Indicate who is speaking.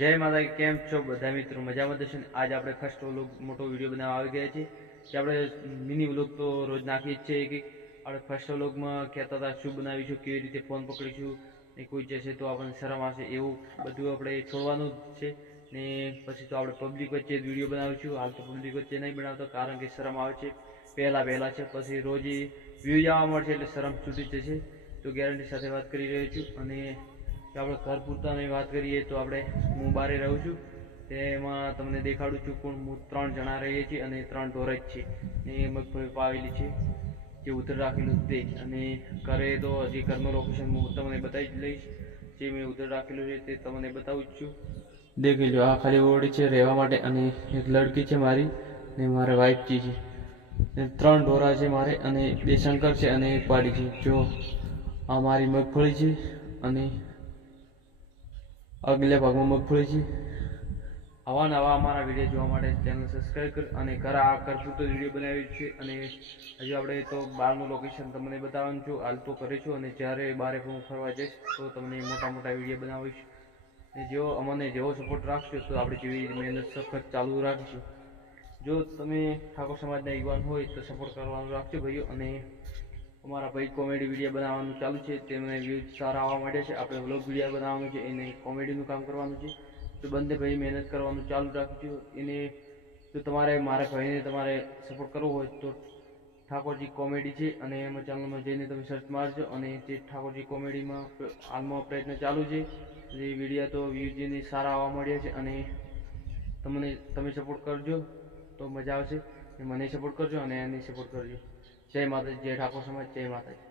Speaker 1: જય માતા કેમ છો બધા મિત્રો? મજામાં જશે ને? આજે આપણે ફર્સ્ટ વ્લોગ મોટો વીડિયો બનાવવા આવી ગયા છીએ. કે આપણે મિની વ્લોગ તો રોજ નાખીએ જ છે કે આપણે ફર્સ્ટ વ્લોગમાં કહેતા હતા, શું બનાવીશું, કેવી રીતે ફોન પકડીશું, ને કોઈ જશે તો આપણને શરમ આવશે એવું બધું આપણે છોડવાનું છે. ને પછી તો આપણે પબ્લિક વચ્ચે જ વીડિયો બનાવીશું. હાલ તો પબ્લિક વચ્ચે નહીં બનાવતો, કારણ કે શરમ આવે છે. પહેલાં પહેલાં છે, પછી રોજ વ્યૂ આવવા મળશે એટલે શરમ છૂટી જશે. તો ગેરંટી સાથે વાત કરી રહ્યો છું. અને કે આપણે ઘર પૂરતાની વાત કરીએ તો આપણે હું બારે રહું છું. તેમાં તમને દેખાડું છું કોણ હું ત્રણ જણા રહીએ છીએ અને ત્રણ ઢોર જ છે. ને મગફળી પાવેલી છે, જે ઉધર રાખેલું તે અને ઘરે તો હજી ઘરનું લોકેશન હું તમને બતાવી જ લઈશ. જે મેં ઉધર રાખેલું છે તે તમને બતાવું જ છું. દેખી લો આ ખાલી ઓરડી છે રહેવા માટે અને એક લડકી છે મારી ને મારા વાઈફજી છે. ત્રણ ઢોરા છે મારે અને બે શંકર છે અને એક પાડી છે. જો આ મારી મગફળી છે અને આગલા ભાગમાં મગફળી છે. આવા નવા અમારા વીડિયો જોવા માટે ચેનલ સબસ્ક્રાઈબ કર અને કરા આ કરશું તો વીડિયો બનાવી છે અને હજુ આપણે તો બહારનું લોકેશન તમને બતાવવાનું છું. હાલ તો કરીશું અને જ્યારે બહાર હું ફરવા જઈશ તો તમને મોટા મોટા વીડિયો બનાવીશ. અને જેવો અમને જેવો સપોર્ટ રાખશો તો આપણે જેવી મહેનત સખત ચાલુ રાખીશું જો તમે ઠાકોર સમાજના યુવાન હોય તો સપોર્ટ કરવાનું રાખજો ભાઈઓ અને અમારા ભાઈ કોમેડી વીડિયો બનાવવાનું ચાલુ છે, તેમને વ્યૂઝ સારા આવવા માંડ્યા છે. આપણે વ્લોગ વીડિયો બનાવવાનું છે, એને કોમેડીનું કામ કરવાનું છે. તો બંને ભાઈ મહેનત કરવાનું ચાલુ રાખજો એને જો તમારે, મારા ભાઈને તમારે સપોર્ટ કરવો હોય તો ઠાકોરજી કોમેડી છે અને એમાં ચેનલમાં જઈને તમે સર્ચ મારજો અને તે ઠાકોરજી કોમેડીમાં હાલમાં પ્રયત્ન ચાલુ છે, જે વીડિયો તો વ્યૂઝની સારા આવવા મળ્યા છે અને તમને, તમે સપોર્ટ કરજો તો મજા આવશે. મને સપોર્ટ કરજો અને એને સપોર્ટ કરજો. જય માતાજી જય ઠાકોર સમાજ જય માતાજી